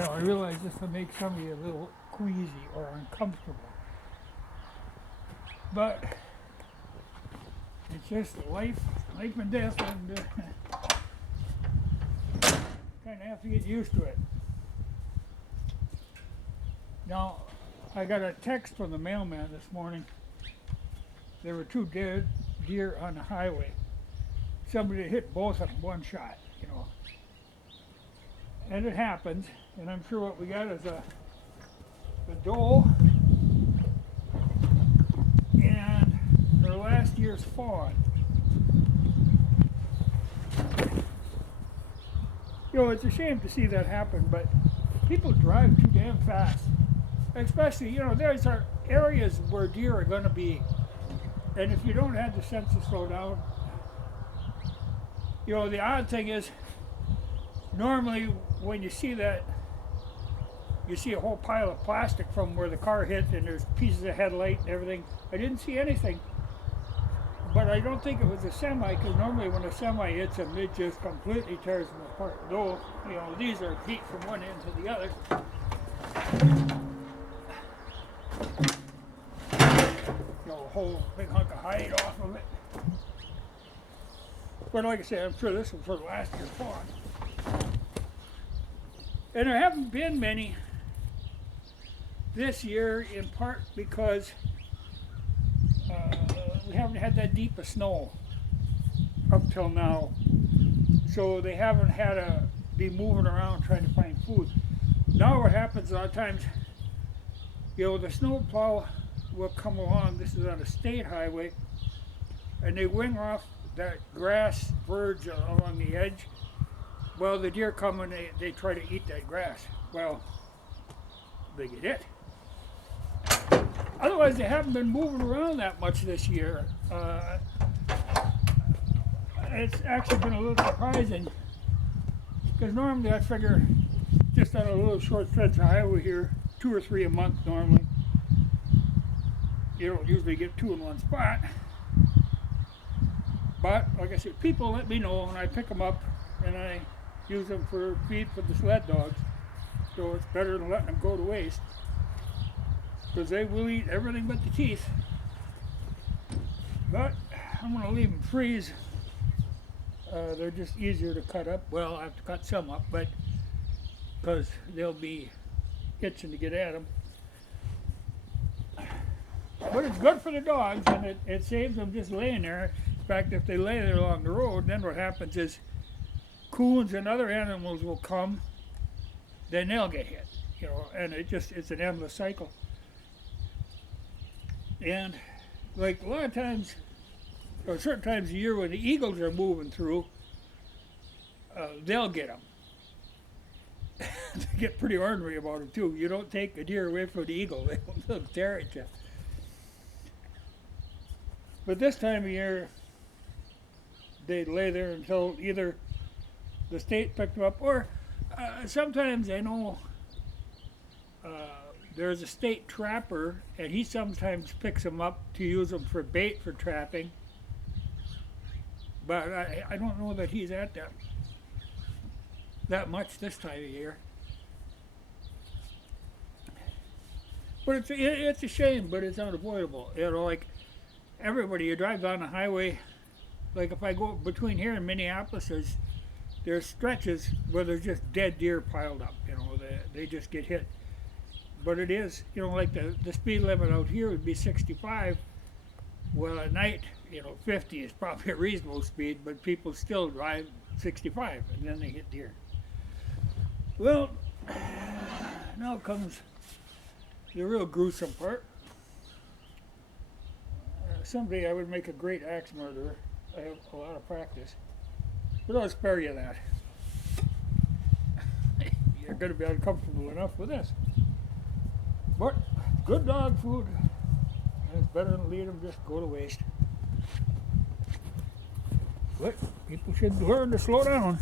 Well, I realize this will make some of you a little queasy or uncomfortable. But it's just life and death, and kind of have to get used to it. Now, I got a text from the mailman this morning. There were two dead deer on the highway. Somebody hit both of them one shot, you know. And it happens, and I'm sure what we got is a doe and her last year's fawn. You know, it's a shame to see that happen, but people drive too damn fast. Especially, you know, there's our areas where deer are going to be. And if you don't have the sense to slow down, you know, the odd thing is, normally when you see that, you see a whole pile of plastic from where the car hit, and there's pieces of headlight and everything. I didn't see anything, but I don't think it was a semi, because normally when a semi hits them, it just completely tears them apart. Though, you know, these are beat from one end to the other. You know, a whole big hunk of hide off of it. But like I said, I'm sure this was her last year's fawn. And there haven't been many this year, in part because we haven't had that deep of snow up till now. So they haven't had to be moving around trying to find food. Now what happens a lot of times, you know, the snow plow will come along. This is on a state highway, and they wing off that grass verge along the edge. Well, the deer come and they try to eat that grass. Well, they get it. Otherwise, they haven't been moving around that much this year. It's actually been a little surprising, because normally I figure just on a little short stretch of highway here, 2 or 3 a month normally. You don't usually get 2 in one spot. But, like I said, people let me know, and I pick them up, and I use them for feed for the sled dogs. So it's better than letting them go to waste, because they will eat everything but the teeth. But I'm going to leave them freeze. They're just easier to cut up. Well, I have to cut some up, but because they'll be itching to get at them. But it's good for the dogs, and it saves them just laying there. In fact, if they lay there along the road, then what happens is coons and other animals will come, then they'll get hit, you know, and it's an endless cycle. And like a lot of times, or certain times a year when the eagles are moving through, they'll get them. They get pretty ornery about them too. You don't take a deer away from the eagle, they'll tear at you. But this time of year, they lay there until either the state picked them up, or sometimes I know there's a state trapper, and he sometimes picks them up to use them for bait for trapping. But I don't know that he's at that much this time of year. But it's a shame, but it's unavoidable. You know, like everybody, you drive down the highway, like if I go between here and Minneapolis, there's stretches where there's just dead deer piled up, you know, they just get hit. But it is, you know, like the speed limit out here would be 65. Well, at night, you know, 50 is probably a reasonable speed, but people still drive 65, and then they hit deer. Well, now comes the real gruesome part. Someday I would make a great axe murderer. I have a lot of practice. But I'll spare you that. You're going to be uncomfortable enough with this. But good dog food, and it's better than leave them just go to waste. But people should learn to slow down.